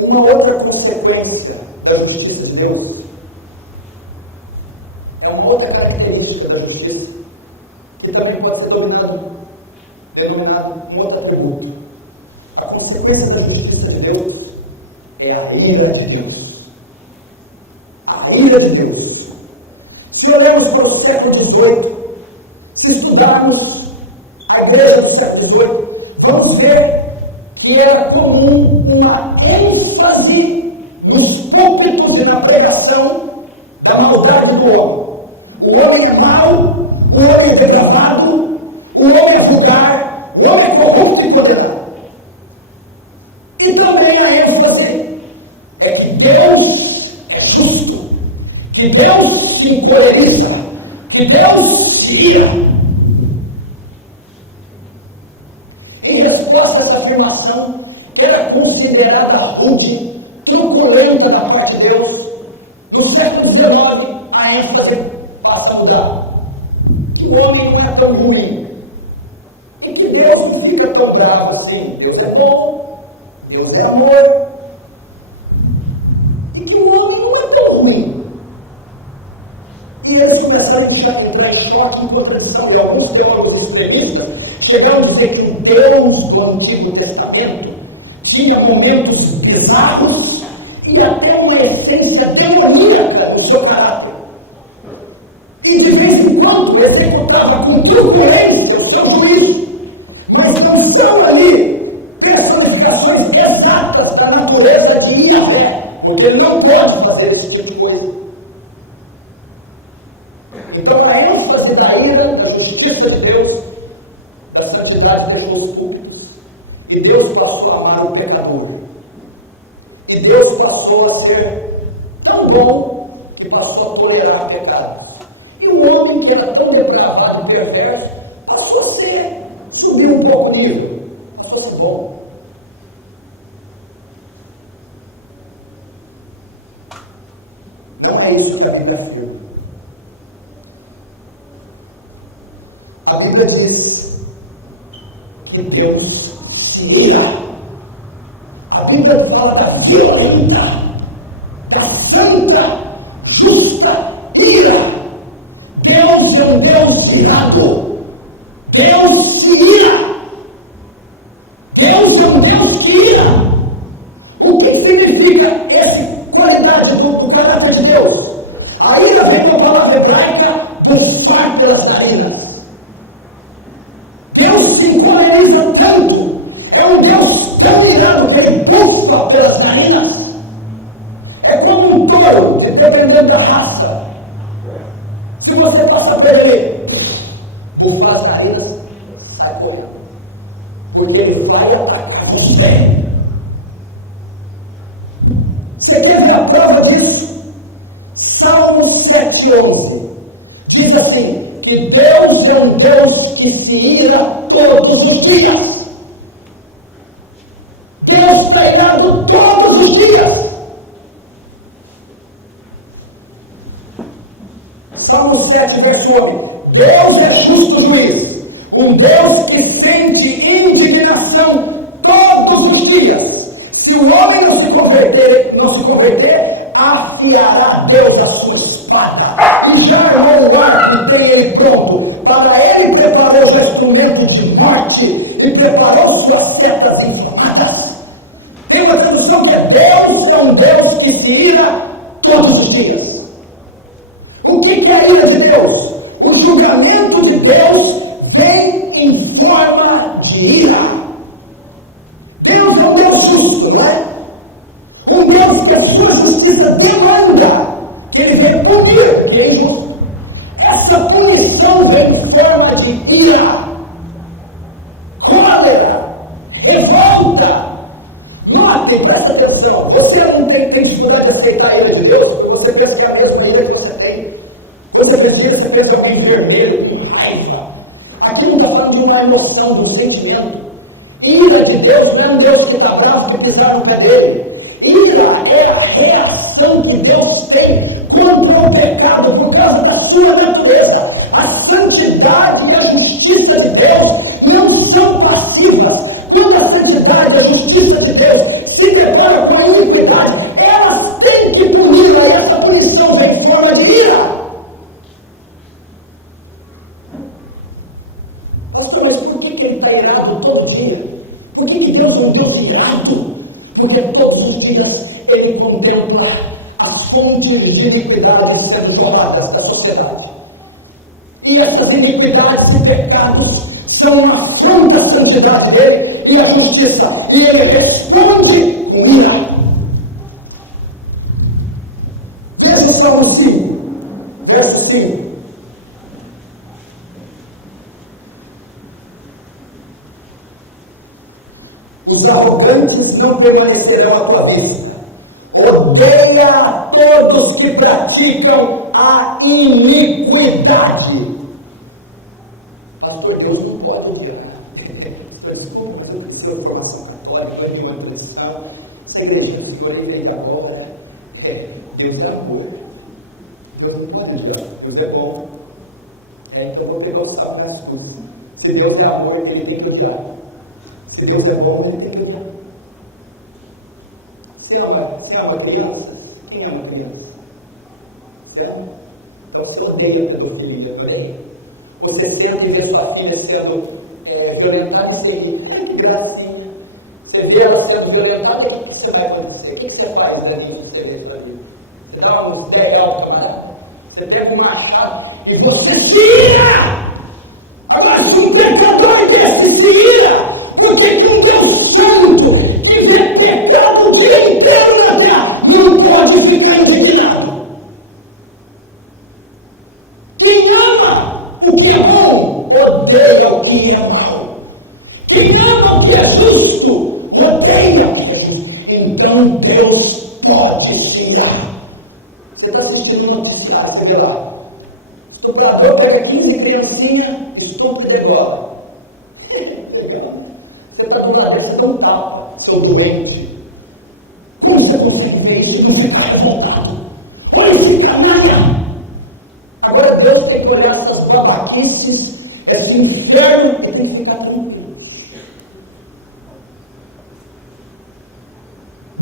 Uma outra consequência da justiça de Deus é uma outra característica da justiça, que também pode ser denominado um outro atributo. A consequência da justiça de Deus é a ira de Deus. A ira de Deus. Se olharmos para o século XVIII, se estudarmos a igreja do século XVIII, vamos ver que era comum uma ênfase nos púlpitos e na pregação da maldade do homem. O homem é mau, o homem é depravado, o homem é vulgar, o homem é corrupto e condenado. E também a ênfase é que Deus é justo, que Deus se encoleriza, que Deus se ira. Em resposta a essa afirmação, que era considerada rude, truculenta da parte de Deus, no século XIX a ênfase passa a mudar. Que o homem não é tão ruim, e que Deus não fica tão bravo assim. Deus é bom, Deus é amor, e que o homem não é tão ruim. E eles começaram a entrar em choque, em contradição, e alguns teólogos extremistas chegaram a dizer que o Deus do Antigo Testamento tinha momentos bizarros e até uma essência demoníaca no seu caráter, e de vez em quando executava com truculência o seu juízo, mas não são ali personificações exatas da natureza de Yahvé, porque ele não pode fazer esse tipo de coisa. Então a ênfase da ira, da justiça de Deus, da santidade deixou os púlpitos, e Deus passou a amar o pecador, e Deus passou a ser tão bom que passou a tolerar pecados, e o homem que era tão depravado e perverso passou a subir um pouco o nível, passou a ser bom. Não é isso que a Bíblia afirma. A Bíblia diz que Deus se ira. A Bíblia fala da violenta, da santa, justa ira. Deus é um Deus irado. Deus se ira. Deus é um Deus que ira. O que significa essa qualidade do caráter de Deus? A ira vem da palavra hebraica bufar pelas narinas. Deus se encoleriza tanto, é um Deus tão irado que ele bufa pelas narinas. É como um touro, dependendo da raça. Se você passa por ele, bufar as narinas, sai correndo, porque ele vai atacar você. Você quer ver a prova disso? Salmo 7,11 diz assim: que Deus é um Deus que se ira todos os dias. Deus está irado todos os dias. Salmo 7, verso 11: Deus é justo juiz, um Deus que sente indignação todos os dias. Se o homem não se converter, afiará Deus a sua espada, e já armou o arco e tem ele pronto. Para ele preparou já instrumento de morte, e preparou suas setas inflamadas. Tem uma tradução que Deus é um Deus que se ira todos os dias. O que é a ira de Deus? O julgamento de Deus vem em forma de ira. Deus é um Deus justo, não é? Um Deus que a sua justiça demanda que ele venha punir, que é injusto. Essa punição vem em forma de ira, cólera, revolta. Notem, presta atenção, você não tem dificuldade de aceitar a ira de Deus, porque você pensa que é a mesma ira que você tem. Quando você pensa em ira, você pensa em alguém vermelho, com raiva. Aqui não está falando de uma emoção, de um sentimento. Ira de Deus não é um Deus que está bravo que pisaram no pé dele. Ira é a reação que Deus tem contra o pecado por causa da sua natureza. A santidade e a justiça de Deus não são passivas. Quando a santidade e a justiça de Deus se deparam com a iniquidade, elas têm que puni-la, e essa punição vem em forma de ira. Pastor, mas por que ele está irado todo dia? Por que Deus é um Deus irado? Porque todos os dias ele contempla as fontes de iniquidade sendo jorradas da sociedade. E essas iniquidades e pecados são uma afronta à santidade dele e à justiça. E ele responde com ira. Veja o Salmo 5, verso 5. Os arrogantes não permanecerão à tua vista. Odeia a todos que praticam a iniquidade. Pastor, Deus não pode odiar. Pastor, desculpa, mas eu cresci na formação católica, eu vi uma tradição. Essa igrejinha do Senhor aí veio da bola. Deus é amor. Deus não pode odiar. Deus é bom. Então eu vou pegar o sapo nas tuas. Se Deus é amor, ele tem que odiar. Se Deus é bom, ele tem que odiar. Você ama crianças? Quem ama criança? Você ama? Então você odeia a pedofilia, não odeia? Você senta e vê sua filha sendo violentada e você ri. Ai, que gracinha. Você vê ela sendo violentada, o que você vai acontecer? O que você faz, Zaninho, que você vê sua vida? Você dá uns 10 reais, camarada? Você pega um machado e você se ira! Agora, se um pecador desse se ira, por que um Deus santo que vê pecado o dia inteiro na terra não pode ficar indignado? Quem ama o que é bom, odeia o que é mal. Quem ama o que é justo, odeia o que é justo. Então Deus pode se irar. Você está assistindo o noticiário, você vê lá. Estuprador pega 15 criancinhas, estupra e degola. Legal. Você está do lado dele, você dá um tapa, seu doente. Como você consegue ver isso e não ficar revoltado? Olha esse canalha! Agora Deus tem que olhar essas babaquices, esse inferno, e tem que ficar tranquilo.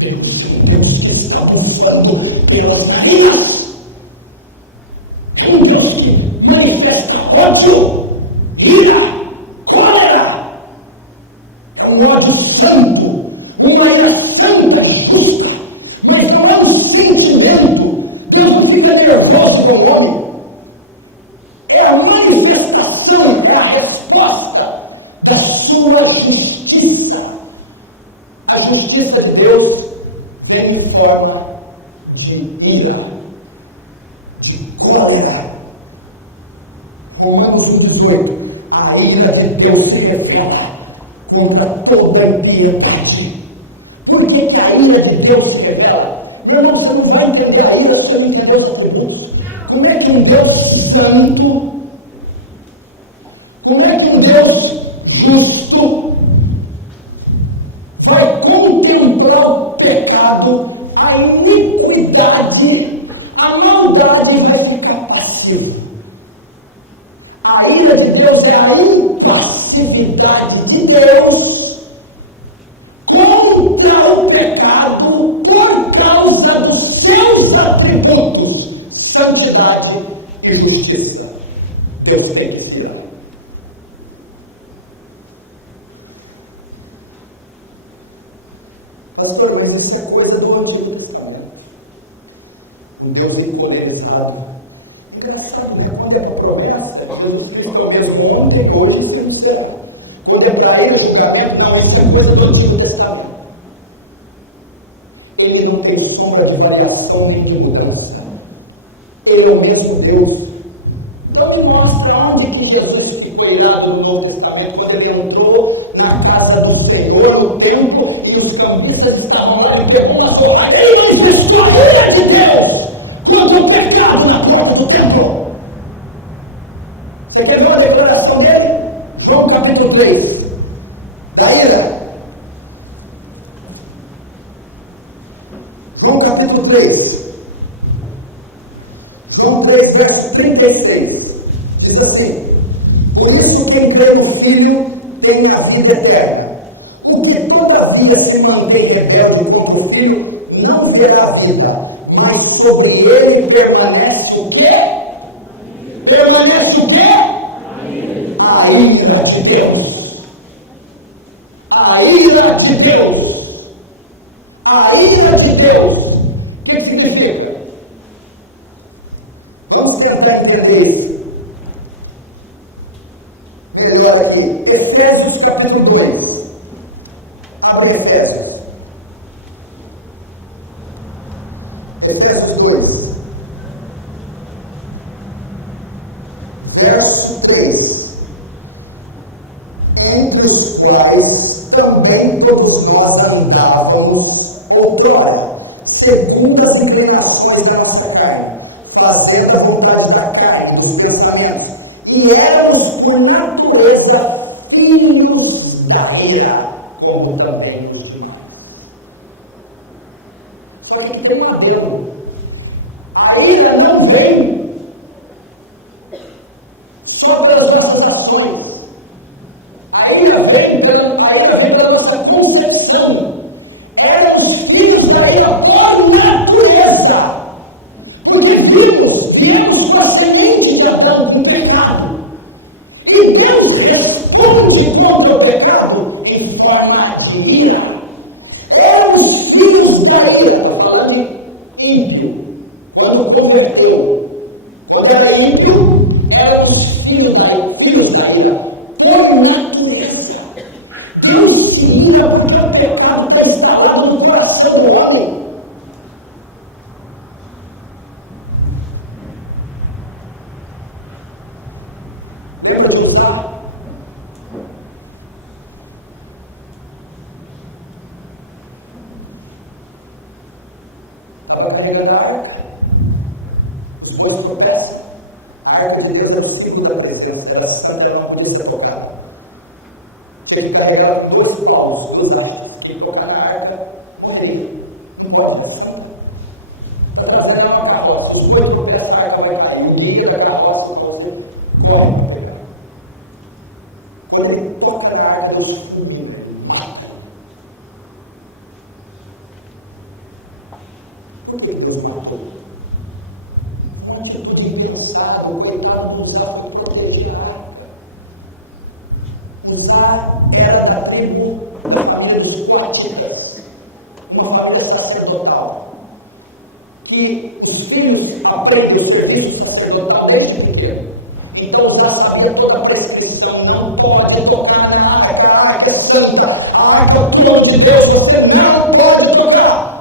Deus é um Deus que está bufando pelas narinas. É um Deus que manifesta ódio, ira, cólera. É um ódio santo, uma ira santa e justa, mas não é um sentimento. Deus não fica nervoso igual um homem. É a manifestação, é a resposta da sua justiça. A justiça de Deus vem em forma de ira, de cólera. Romanos 1,18. A ira de Deus se revela contra toda a impiedade. Por que a ira de Deus se revela? Meu irmão, você não vai entender a ira se você não entender os atributos. Como é que um Deus santo, como é que um Deus justo vai contemplar o pecado, a iniquidade, a maldade, vai ficar passivo? A ira de Deus é a impassividade de Deus contra o pecado por causa dos seus atributos, santidade e justiça. Deus tem que se irar. Pastor, mas isso é coisa do Antigo Testamento. O Deus encolerizado. Engraçado, né? Quando é para promessa, Jesus Cristo é o mesmo ontem, hoje e sempre será. Quando é para ele julgamento, não, isso é coisa do Antigo Testamento. Ele não tem sombra de variação nem de mudança. Ele é o mesmo Deus. Então me mostra onde que Jesus ficou irado no Novo Testamento, quando ele entrou na casa do Senhor, no templo, e os cambistas estavam lá, ele pegou uma sopa, ele manifestou a ira de Deus contra o pecado na porta do templo. Você quer ver uma declaração dele? João capítulo 3, da ira. João capítulo 3. João 3, verso 36, diz assim: por isso quem crê no Filho tem a vida eterna. O que todavia se mantém rebelde contra o filho, não verá a vida, mas sobre ele permanece o quê? Permanece o quê? A ira de Deus. A ira de Deus. A ira de Deus. O que significa? Vamos tentar entender isso melhor aqui. Efésios capítulo 2. Abre Efésios. Efésios 2. Verso 3. Entre os quais também todos nós andávamos outrora, segundo as inclinações da nossa carne, fazendo a vontade da carne e dos pensamentos, e éramos por natureza filhos da ira, como também os demais. Só que aqui tem um adendo. A ira não vem só pelas nossas ações. A ira vem pela nossa concepção. Éramos filhos da ira por natureza. Porque viemos com a semente de Adão, com o pecado. E Deus responde contra o pecado em forma de ira. Éramos filhos da ira. Estou falando de ímpio. Quando converteu. Quando era ímpio, éramos filhos da ira. Por natureza. Deus se ira porque o pecado está instalado no coração do homem. Lembra de usar? Estava carregando a arca. Os bois tropeçam. A arca de Deus era o símbolo da presença. Era santa, ela não podia ser tocada. Se ele carregar com 2 paus, 2 hastes, quem tocar na arca morreria. Não pode, é santa. Está trazendo ela uma carroça. Os bois tropeçam, a arca vai cair. O guia da carroça, então você corre para pegar. Quando ele toca na arca, Deus fulmina, ele mata. Por que Deus matou? Uma atitude impensada. O coitado de Uzá foi proteger a arca. Uzá era da tribo, da família dos coatitas, uma família sacerdotal, que os filhos aprendem o serviço sacerdotal desde pequeno. Então Uzá sabia toda a prescrição, não pode tocar na arca, a arca é santa, a arca é o trono de Deus, você não pode tocar.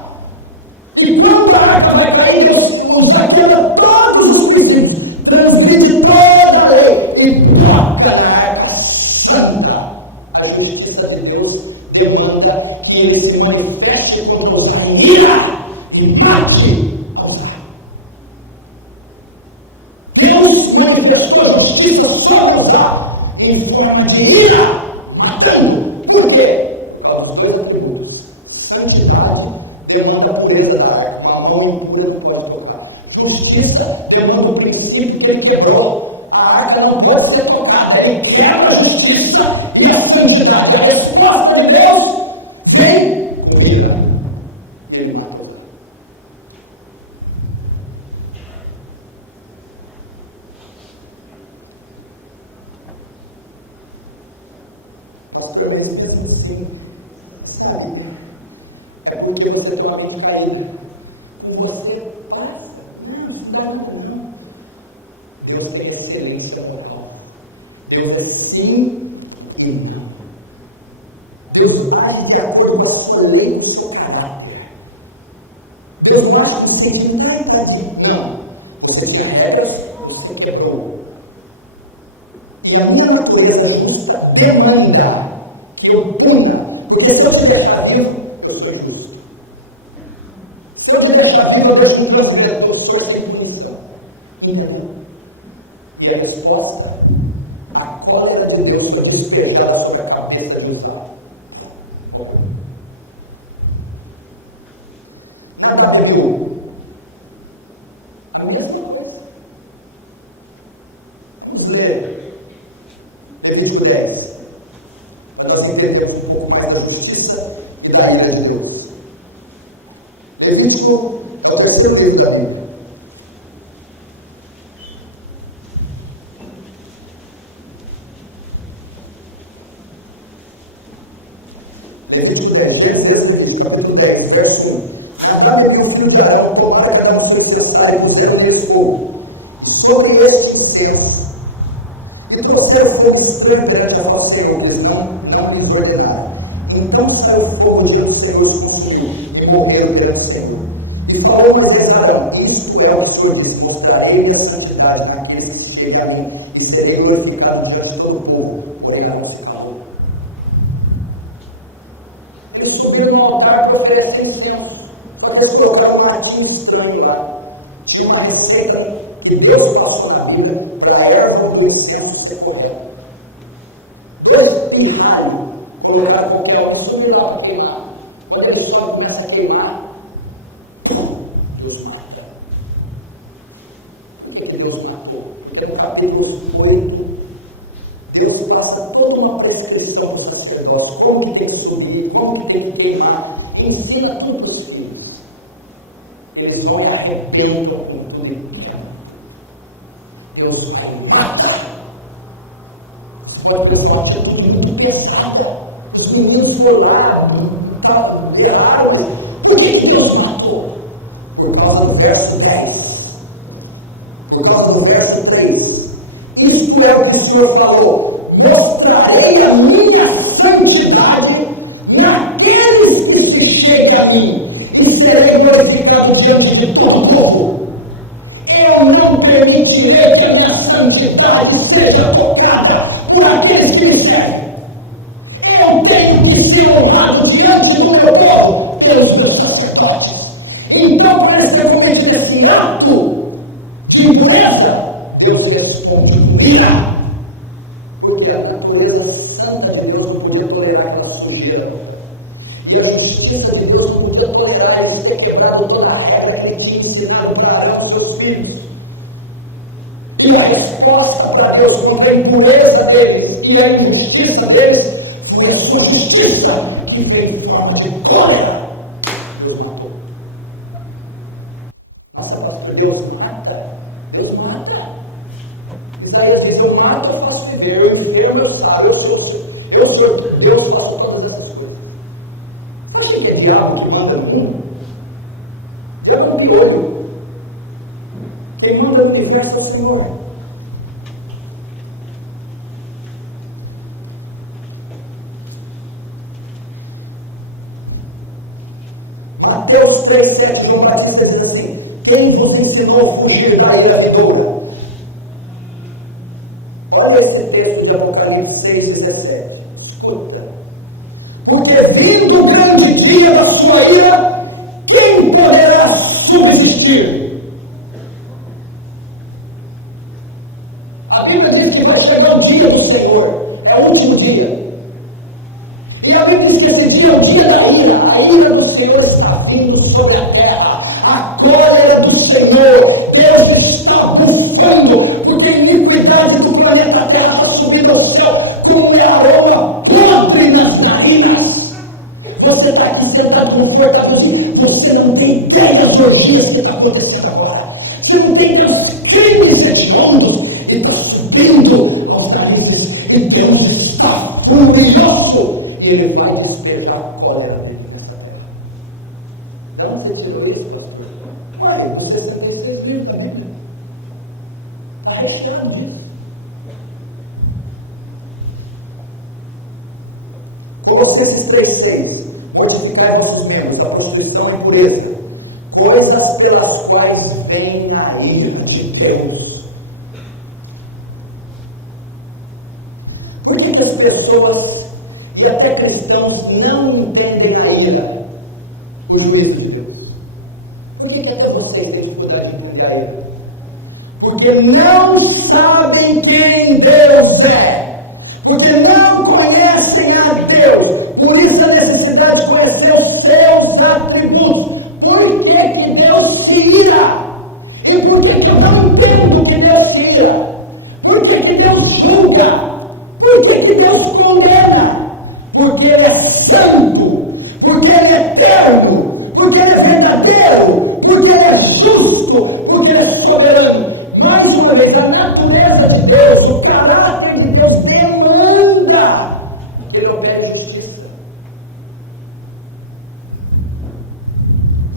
E quando a arca vai cair, Deus Uzá quebra todos os princípios, transgride toda a lei e toca na arca santa. A justiça de Deus demanda que ele se manifeste contra Uzá em ira e mate a Uzá. Deus manifestou justiça sobre Uzá em forma de ira, matando. Por quê? Por causa dos 2 atributos. Santidade demanda a pureza da arca, com a mão impura não pode tocar. Justiça demanda o princípio que ele quebrou. A arca não pode ser tocada, ele quebra a justiça e a santidade. A resposta de Deus vem com ira e ele mata Uzá. Pastor, mas mesmo assim, sabe, é porque você tem uma mente caída. Com você, olha, não se dá nada não. Deus tem excelência moral. Deus é sim e não. Deus age de acordo com a sua lei e com o seu caráter. Deus não age com sentimento, ai tadinho. Não, você tinha regras, você quebrou. E a minha natureza justa demanda que eu puna, porque se eu te deixar vivo, eu sou injusto. Se eu te deixar vivo, eu deixo um transgressor sem punição. Entendeu? E a resposta, a cólera de Deus foi despejada sobre a cabeça de Uzá. Nadab e Abiú, a mesma coisa. Vamos ler Levítico 10. Mas nós entendemos um pouco mais da justiça e da ira de Deus. Levítico é o terceiro livro da Bíblia. Levítico 10, Gênesis, Levítico, capítulo 10, verso 1. Nadab e Abiú, filho de Arão, tomaram cada um seu incensário e puseram neles fogo. E sobre este incenso, e trouxeram fogo estranho perante a face do Senhor, que eles não lhes ordenaram. Então saiu fogo diante do Senhor, se consumiu, e morreram perante o Senhor. E falou Moisés a Arão: isto é o que o Senhor disse: mostrarei a santidade naqueles que se cheguem a mim, e serei glorificado diante de todo o povo. Porém Arão se calou. Eles subiram no altar para oferecer incenso, só que eles colocaram um matinho estranho lá. Tinha uma receita que Deus passou na Bíblia para a erva do incenso ser correta. 2 pirralhos colocaram qualquer um e subiram lá para queimar. Quando ele sobe e começa a queimar, Deus mata. Por que Deus matou? Porque no capítulo 8, Deus passa toda uma prescrição para os sacerdotes, como que tem que subir, como que tem que queimar, e ensina tudo para os filhos. Eles vão e arrebentam com tudo e quebram. Deus vai e mata. Você pode pensar uma atitude muito pesada. Os meninos foram lá, erraram, mas por que Deus matou? Por causa do verso 10. Por causa do verso 3. Isto é o que o Senhor falou: mostrarei a minha santidade naqueles que se cheguem a mim, e serei glorificado diante de todo o povo. Eu não permitirei que a minha santidade seja tocada por aqueles que me servem. Eu tenho que ser honrado diante do meu povo, pelos meus sacerdotes. Então, por eles ter cometido esse ato de impureza, Deus responde com ira, porque a natureza santa de Deus não podia tolerar aquela sujeira, e a justiça de Deus não podia tolerar eles ter quebrado toda a regra que ele tinha ensinado para Arão e seus filhos. E a resposta para Deus contra a impureza deles e a injustiça deles foi a sua justiça, que veio em forma de cólera. Deus matou. Nossa, pastor, Deus mata? Deus mata. Isaías diz: eu mato, eu faço viver, eu enfermo, eu saro, eu sou Deus, faço todas essas coisas. Você acha que é diabo que manda no mundo? Diabo é um piolho. Quem manda no universo é o Senhor. Mateus 3,7, João Batista diz assim: quem vos ensinou a fugir da ira vindoura? Olha esse texto de Apocalipse 6,17. Escuta. Porque vindo o grande dia da sua ira, quem poderá subsistir? A Bíblia diz que vai chegar o dia do Senhor, é o último dia. E a Bíblia diz que esse dia é o dia da ira. A ira do Senhor está vindo sobre a terra, a cólera do Senhor. Deus está bufando, porque a iniquidade do planeta Terra está subindo ao céu como aroma podre nas narinas. Você está aqui sentado confortávelzinho, você não tem ideia das orgias que está acontecendo agora. Você não tem ideia dos crimes hediondos, e está subindo aos narizes, e Deus está furioso. E Ele vai despejar a cólera dele nessa terra. De onde você tirou isso, pastor? Olha, com 66 livros da Bíblia. Está recheado disso. Colossenses 3,6: mortificai vossos membros, a prostituição e a impureza, coisas pelas quais vem a ira de Deus. Por que as pessoas e até cristãos não entendem a ira, o juízo de Deus? Por que até vocês têm dificuldade de entender a ira? Porque não sabem quem Deus é, porque não conhecem a Deus. Por isso a necessidade de conhecer os seus atributos. Por que Deus se ira? E por que eu não entendo que Deus se ira? Por que Deus julga? Por que Deus condena? porque Ele é santo, porque Ele é eterno, porque Ele é verdadeiro, porque Ele é justo, porque Ele é soberano. Mais uma vez, a natureza de Deus, o caráter de Deus demanda que Ele opere justiça.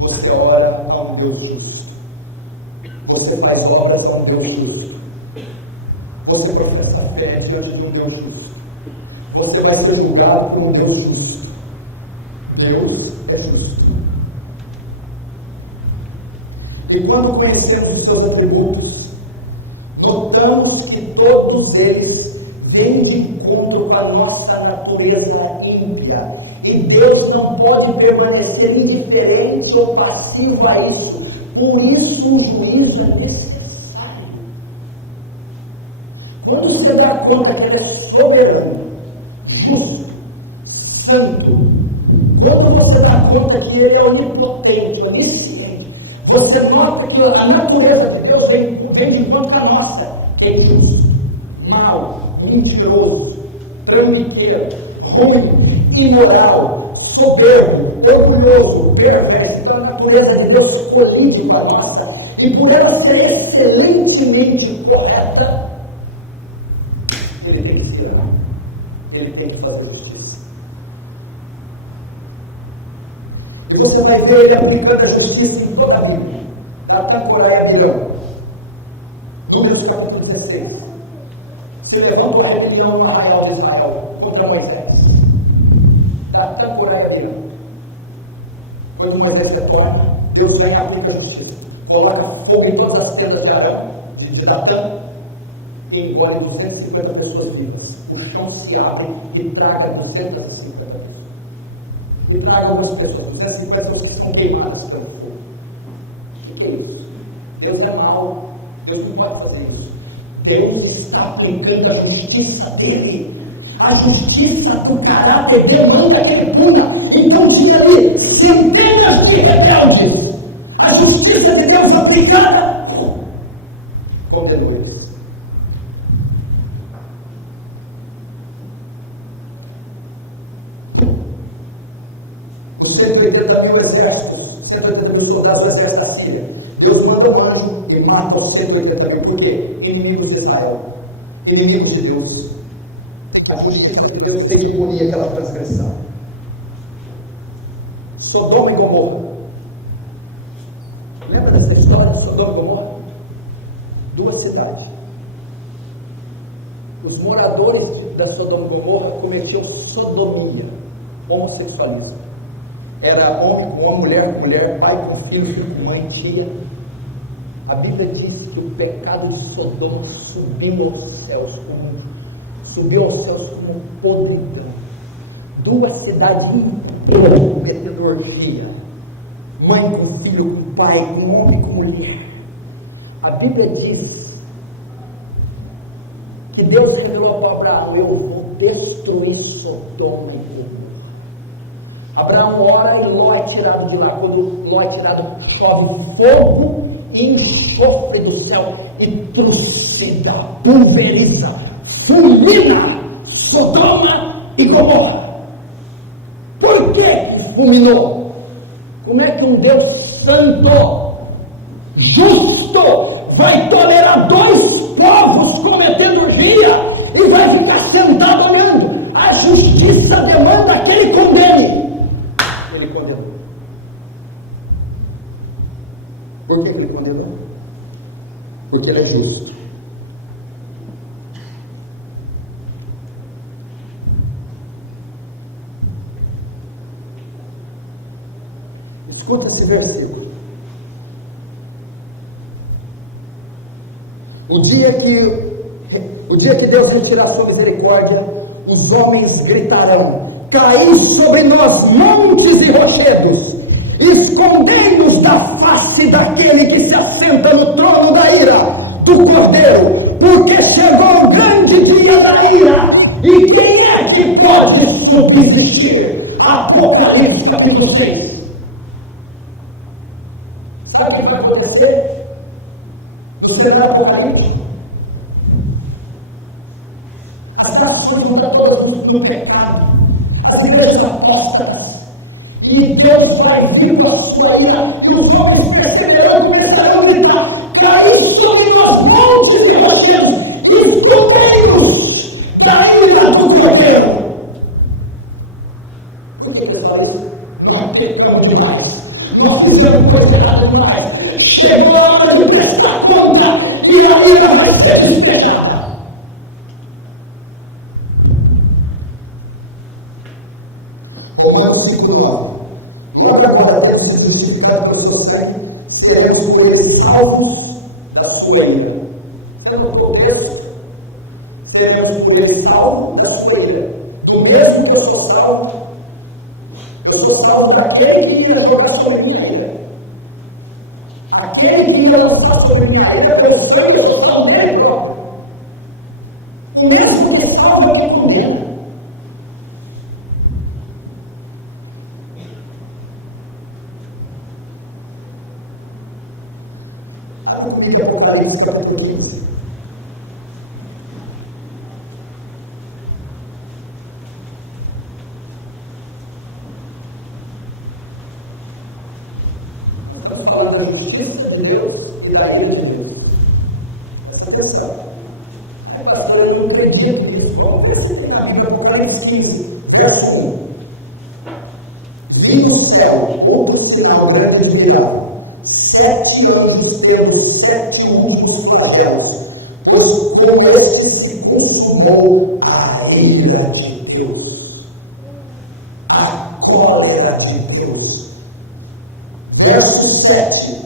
Você ora a um Deus justo, você faz obras a um Deus justo, você professa fé diante de um Deus justo, você vai ser julgado por um Deus justo. Deus é justo. E quando conhecemos os seus atributos, notamos que todos eles vêm de encontro com a nossa natureza ímpia. E Deus não pode permanecer indiferente ou passivo a isso. Por isso o juízo é necessário. Quando você dá conta que Ele é soberano, justo, santo, quando você dá conta que Ele é onipotente, onisciente, você nota que a natureza de Deus vem de encontro com a nossa, que é injusto, mau, mentiroso, trambiqueiro, ruim, imoral, soberbo, orgulhoso, perverso. Então a natureza de Deus colide com a nossa, e por ela ser excelentemente correta, Ele tem que se irar, Ele tem que fazer justiça. E você vai ver Ele aplicando a justiça em toda a Bíblia. Datã, Corá e Abirão. Números capítulo 16. Se levantou a rebelião no arraial de Israel contra Moisés. Datã, Corá e Abirão. Quando Moisés retorna, Deus vem e aplica a justiça. Coloca fogo em todas as tendas de Arão, de Datã, e engole 250 pessoas vivas. O chão se abre e traga 250 pessoas. E traga algumas pessoas, 250 pessoas que são queimadas pelo fogo. O que é isso? Deus é mau, Deus não pode fazer isso. Deus está aplicando a justiça dele. A justiça do caráter demanda que Ele puna. Então tinha ali centenas de rebeldes. A justiça de Deus aplicada condenou eles. Os 180 mil exércitos, 180 mil soldados do exército da Síria, Deus manda um anjo e mata os 180 mil. Por quê? Inimigos de Israel, inimigos de Deus. A justiça de Deus tem que punir aquela transgressão. Sodoma e Gomorra. Lembra dessa história de Sodoma e Gomorra? Duas cidades. Os moradores da Sodoma e Gomorra cometiam sodomia, homossexualismo. Era homem, mulher, pai com filho, mãe, tia. A Bíblia diz que o pecado de Sodoma subiu aos céus como podridão. Duas cidades inteiras cometendo orgia. Mãe com filho, com pai, com homem com mulher. A Bíblia diz que Deus revelou para Abraão: eu vou destruir Sodoma e Gomorra. Abraão ora e Ló é tirado de lá. Quando Ló é tirado, chove fogo e enxofre do céu e trucida, pulveriza, fulmina Sodoma e Gomorra. Por que fulminou? Como é que um Deus santo, justo, vai tolerar dois povos cometendo orgia e vai ficar sentado olhando? A justiça demanda que Ele condene. Ele condenou. Por que Ele condenou? Porque Ele é justo. Escuta esse versículo. O dia que Deus retirar sua misericórdia, os homens gritarão: caí sobre nós montes e rochedos, escondei-nos da face daquele que se assenta no trono da ira do Cordeiro, porque chegou o grande dia da ira, e quem é que pode subsistir? Apocalipse capítulo 6. Sabe o que vai acontecer no cenário apocalíptico? As nações vão estar todas no pecado, as igrejas apóstatas. E Deus vai vir com a sua ira, e os homens perceberão e começarão a gritar: caí sobre nós montes e rochedos, e fumeiros da ira do Cordeiro. Por que eles falam isso? Nós pecamos demais, nós fizemos coisa errada demais, chegou a hora de prestar conta, e a ira vai ser despejada. Romanos 5,9. Logo agora, tendo sido justificados pelo seu sangue, seremos por ele salvos da sua ira. Você notou o texto? Seremos por ele salvos da sua ira. Do mesmo que eu sou salvo daquele que ia jogar sobre minha ira. Aquele que ia lançar sobre minha ira pelo sangue, eu sou salvo dele próprio. O mesmo que salva é o que condena. Abre comigo Apocalipse capítulo 15. Nós estamos falando da justiça de Deus e da ira de Deus. Presta atenção. Ai, pastor, eu não acredito nisso. Vamos ver se tem na Bíblia. Apocalipse 15, verso 1. Vi no céu outro sinal grande e admirável: 7 anjos tendo 7 últimos flagelos, pois com este se consumou a ira de Deus, a cólera de Deus. Verso 7,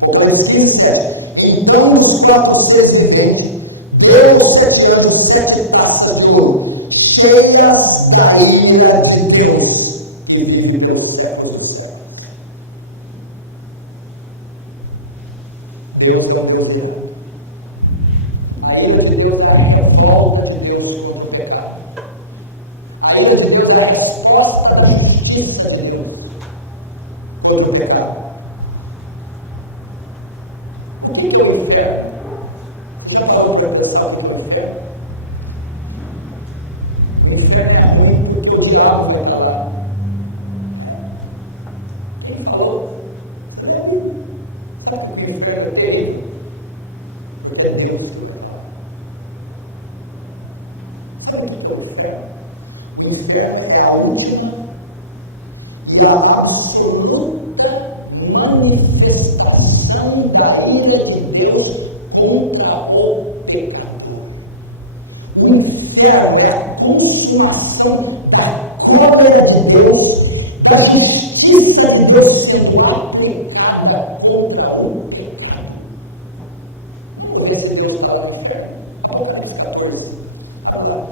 Apocalipse 15, 7. Então dos 4 seres viventes deu aos 7 anjos 7 taças de ouro, cheias da ira de Deus, e vive pelos séculos dos séculos. Deus é um Deus irado. A ira de Deus é a revolta de Deus contra o pecado. A ira de Deus é a resposta da justiça de Deus contra o pecado. O que é o inferno? Você já parou para pensar o que é o inferno? O inferno é ruim porque o diabo vai estar lá. Quem falou? Você lembra? Sabe que o inferno é terrível? Porque é Deus que vai falar. Sabe o que é o inferno? O inferno é a última e a absoluta manifestação da ira de Deus contra o pecador. O inferno é a consumação da cólera de Deus, da justiça de Deus sendo aplicada contra o pecado. Vamos ver se Deus está lá no inferno. Apocalipse 14. Abre lá.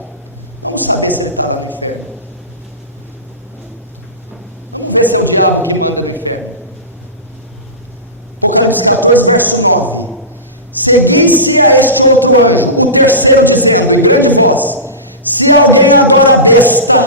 Vamos saber se ele está lá no inferno. Vamos ver se é o diabo que manda no inferno. Apocalipse 14, verso 9. Segui-se a este outro anjo, o terceiro, dizendo em grande voz: se alguém adora a besta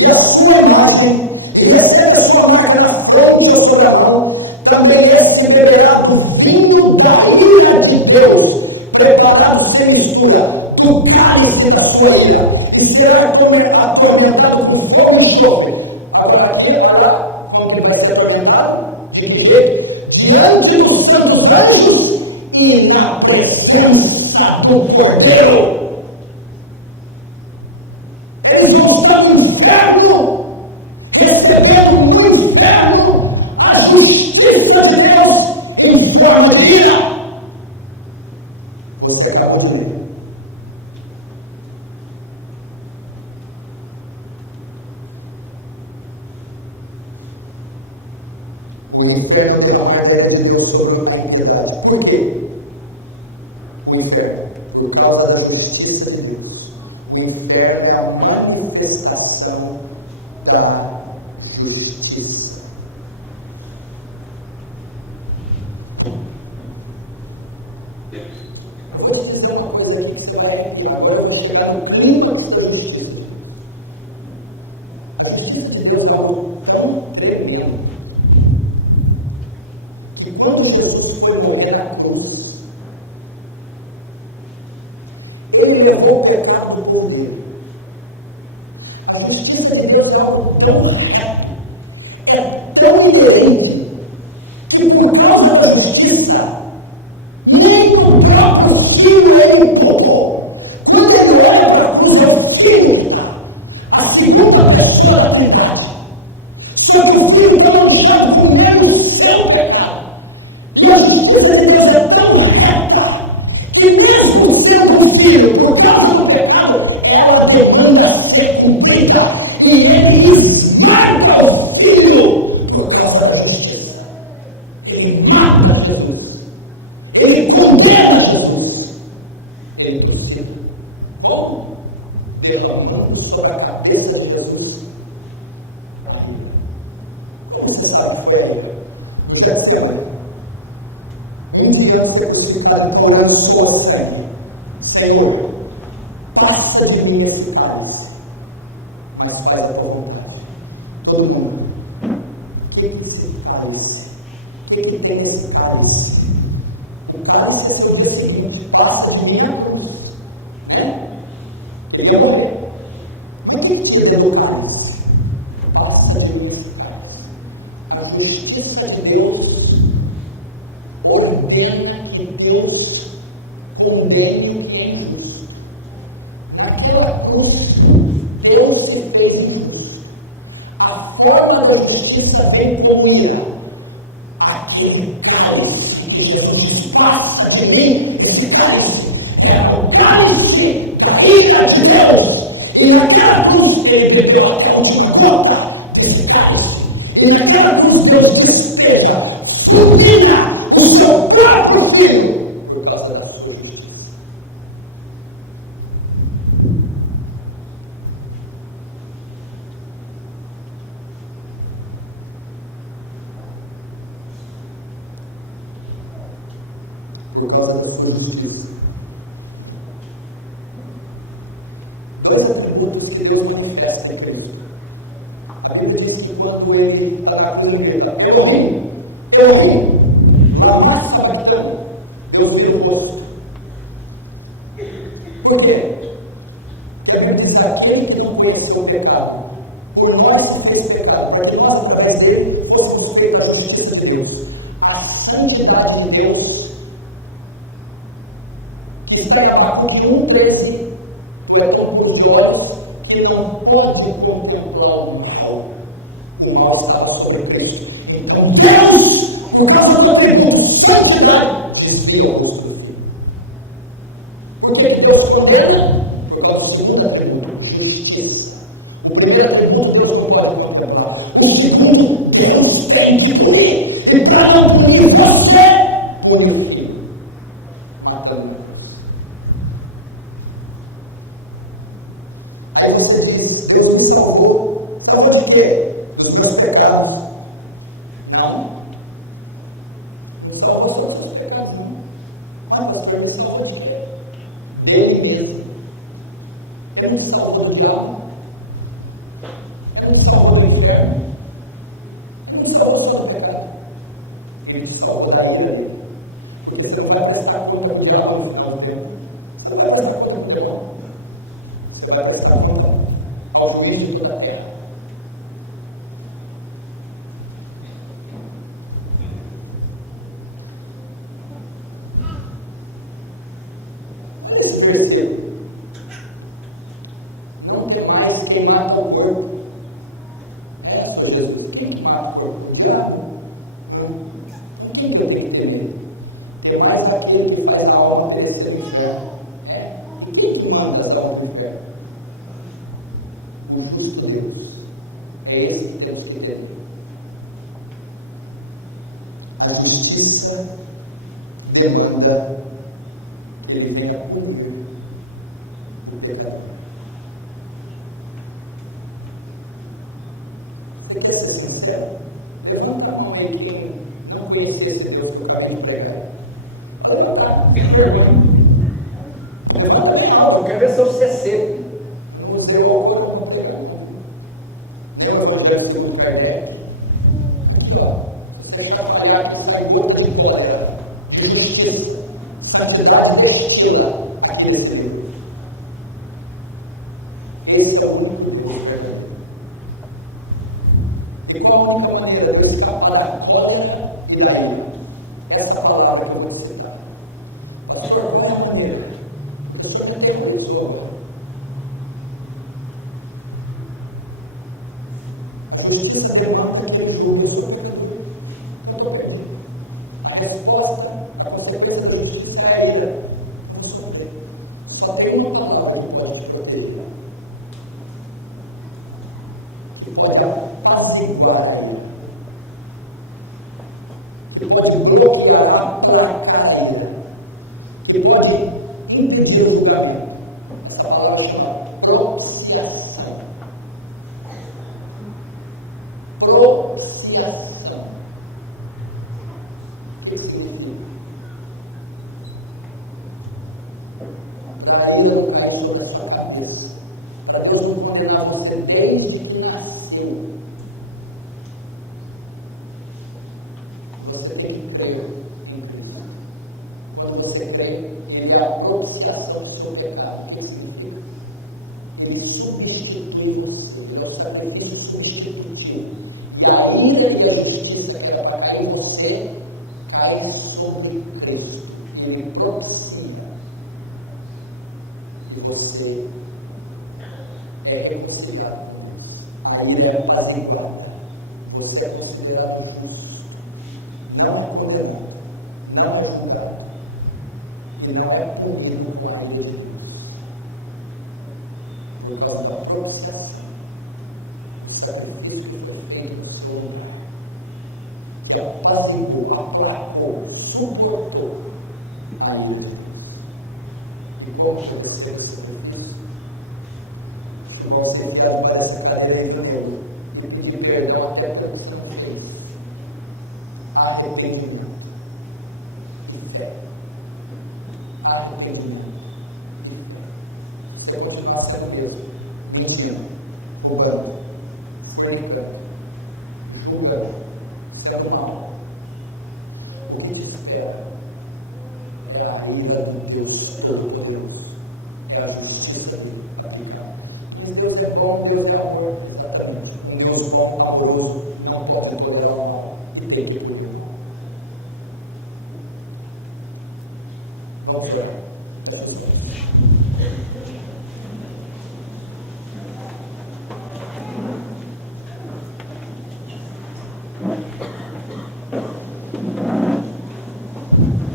e a sua imagem, e recebe a sua marca na fronte ou sobre a mão, também esse beberá do vinho da ira de Deus, preparado sem mistura, do cálice da sua ira, e será atormentado com fogo e enxofre. Agora aqui, olha como que ele vai ser atormentado, de que jeito? Diante dos santos anjos e na presença do Cordeiro. Eles vão estar no inferno, recebendo no inferno a justiça de Deus em forma de ira. Você acabou de ler. O inferno é o derramar da ira de Deus sobre a impiedade. Por quê? O inferno, por causa da justiça de Deus. O inferno é a manifestação da justiça. Eu vou te dizer uma coisa aqui que você vai arrepiar. Agora eu vou chegar no clímax da justiça. A justiça de Deus é algo tão tremendo que quando Jesus foi morrer na cruz, ele levou o pecado do povo dele. A justiça de Deus é algo tão reto, é tão inerente, que por causa da justiça, nem o próprio Filho ele poupou. Quando ele olha para a cruz, é o Filho que está, a segunda pessoa da Trindade. Só que o Filho está manchado por menos seu pecado. E a justiça de Deus é tão reta, que mesmo sendo um filho, por causa do pecado, ela demanda ser cumprida. E ele esmaga o filho por causa da justiça. Ele mata Jesus. Ele condena Jesus. Ele trouxe como? Derramando sobre a cabeça de Jesus a ira. Como você sabe que foi a ira? No Getsemane, enviando ser crucificado, implorando sua sangue. Senhor, passa de mim esse cálice, mas faz a tua vontade. Todo mundo, o que é esse cálice? O que tem nesse cálice? O cálice é seu dia seguinte. Passa de mim a cruz, né? Ele ia morrer. Mas o que tinha dentro do cálice? Passa de mim esse cálice. A justiça de Deus ordena que Deus condene o que é injusto. Naquela cruz, Deus se fez injusto. A forma da justiça vem como ira. Aquele cálice que Jesus diz, passa de mim esse cálice, era o cálice da ira de Deus. E naquela cruz ele bebeu até a última gota desse cálice. E naquela cruz Deus despeja, supina o seu próprio filho por causa da sua justiça. Por causa da sua justiça. Dois atributos que Deus manifesta em Cristo. A Bíblia diz que quando ele está na cruz, ele grita, Elohim, Elohim, lama sabachthani. Deus vira o rosto. Por quê? Porque a Bíblia diz, aquele que não conheceu o pecado, por nós se fez pecado, para que nós, através dele, fôssemos feitos a justiça de Deus. A santidade de Deus, que está em Abacuque 1,13, tu é tão puro de olhos, que não pode contemplar o mal. O mal estava sobre Cristo. Então Deus, por causa do atributo santidade, desvia o rosto do filho. Por que Deus condena? Por causa do segundo atributo, justiça. O primeiro atributo Deus não pode contemplar. O segundo, Deus tem que punir. E para não punir você, pune o filho, matando na cruz. Aí você diz, Deus me salvou. Salvou de quê? Dos meus pecados. Não. Não salvou só dos seus pecados, não. Mas pastor, me salvou de quê? Dele mesmo. Ele não te salvou do diabo. Ele não te salvou do inferno. Ele não te salvou só do pecado. Ele te salvou da ira dele. Porque você não vai prestar conta do diabo no final do tempo. Você não vai prestar conta com o demônio. Você vai prestar conta ao juiz de toda a terra. Olha esse versículo. Não tem mais quem mata o corpo. É, Senhor Jesus. Quem que mata o corpo? O diabo? Não. Quem que eu tenho que temer? É mais aquele que faz a alma perecer no inferno. E quem que manda as almas do inferno? O justo Deus. É esse que temos que temer. A justiça demanda que ele venha punir o pecador. Você quer ser sincero? Levanta a mão aí quem não conhecia esse Deus que eu acabei de pregar. Pode levantar, que vergonha. Levanta bem alto, eu quero ver seu CC. Eu não usei o alcor, eu não vou pregar. Nem o Evangelho segundo Kardec. Aqui, ó. Se você chacoalhar aqui, sai gota de cólera, de justiça. Santidade destila aqui nesse livro. Esse é o único Deus verdadeiro. E qual a única maneira de eu escapar da cólera e da ira? Essa palavra que eu vou te citar. Pastor, qual é a maneira? Porque o senhor me aterrorizou agora. A justiça demanda que ele julgue. Eu sou pecador, não estou perdido. A resposta, a consequência da justiça é a ira. Eu vou sofrer. Só tem uma palavra que pode te proteger, que pode apaziguar a ira, que pode bloquear, aplacar a ira, que pode impedir o julgamento. Essa palavra chama propiciação. Propiciação. O que significa? Para a ira não cair sobre a sua cabeça, para Deus não condenar você desde que nasceu. Você tem que crer em Cristo. Quando você crê, Ele é a propiciação do seu pecado. O que significa? Ele substitui você. Ele é o sacrifício substitutivo. E a ira e a justiça que era para cair em você, cai sobre Cristo. Ele propicia. E você é reconciliado com Deus. A ira é apaziguada. Você é considerado justo. Não é condenado. Não é julgado. E não é punido com a ira de Deus. Por causa da propiciação. O sacrifício que foi feito no seu lugar. Que apaziguou, aplacou, suportou a ira de Deus. E como que eu recebo esse sacrifício? Acho bom ser enviado para essa cadeira aí do nego e pedir perdão até pelo que você não fez. Arrependimento e fé. Arrependimento e fé. Você continuar sendo mesmo, mentindo, roubando, fornicando, julgando, sendo mal. O que te espera é a ira do Deus Todo-Poderoso, é a justiça dele aplicada. Mas Deus é bom, Deus é amor, exatamente. Um Deus bom, amoroso, não pode tolerar o mal e tem que punir o mal. Vamos lá, fecha os olhos.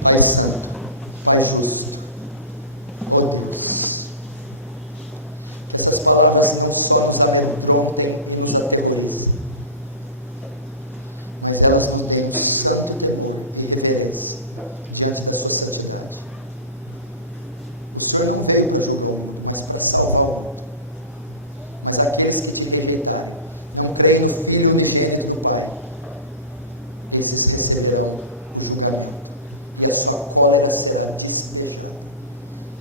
Pai Santo, Pai Justo, ó Deus, que essas palavras não só nos amedrontem e nos aterrorizem, mas elas nos deem um santo temor e reverência diante da sua santidade. O Senhor não veio para julgar o mundo, mas para salvar o mundo. Mas aqueles que te rejeitaram, não creem no Filho unigênito do Pai, esses receberão o julgamento. E a sua cólera será despejada.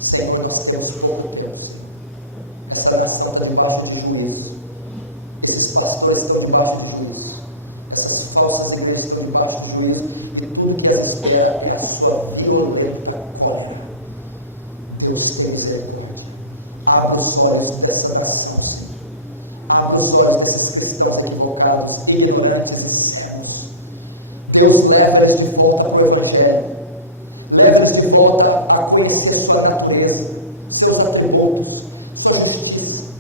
Senhor, nós temos pouco tempo, Senhor. Essa nação está debaixo de juízo. Esses pastores estão debaixo de juízo. Essas falsas igrejas estão debaixo de juízo. E tudo que as espera é a sua violenta cólera. Deus tem misericórdia. Abra os olhos dessa nação, Senhor. Abra os olhos desses cristãos equivocados, ignorantes e cegos. Deus, leva eles de volta para o Evangelho. Leva eles de volta a conhecer sua natureza, seus atributos, sua justiça.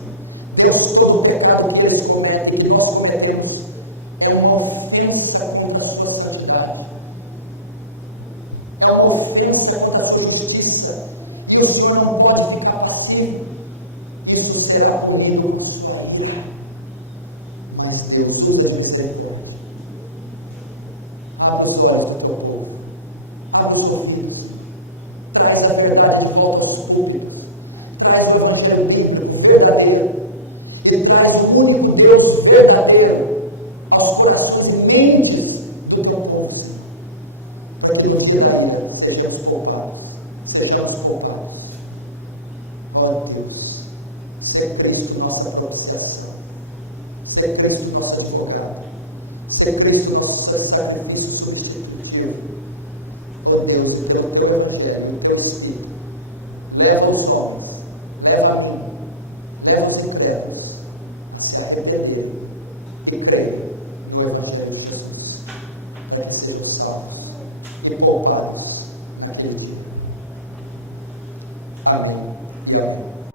Deus, todo o pecado que eles cometem, que nós cometemos, é uma ofensa contra a sua santidade. É uma ofensa contra a sua justiça. E o Senhor não pode ficar passivo. Isso será punido com sua ira. Mas Deus usa de misericórdia. Abra os olhos do teu povo. Abra os ouvidos. Traz a verdade de volta aos púlpitos. Traz o Evangelho bíblico verdadeiro. E traz o único Deus verdadeiro aos corações e mentes do teu povo. Para que no dia da ira sejamos poupados. Sejamos poupados. Ó Deus, ser Cristo nossa propiciação. Ser Cristo nosso advogado. Ser Cristo nosso sacrifício substitutivo. Ó Deus, e pelo teu Evangelho e o teu Espírito, leva os homens, leva a mim, leva os incrédulos a se arrependerem e crerem no Evangelho de Jesus, para que sejam salvos e poupados naquele dia. Amém e amém.